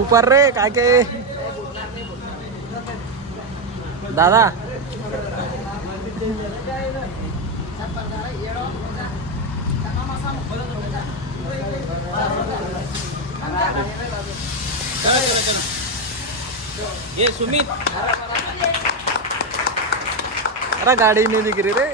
ऊपर रे काय काय दादा ये सुमित अरे गाडी नाही दिख रही रे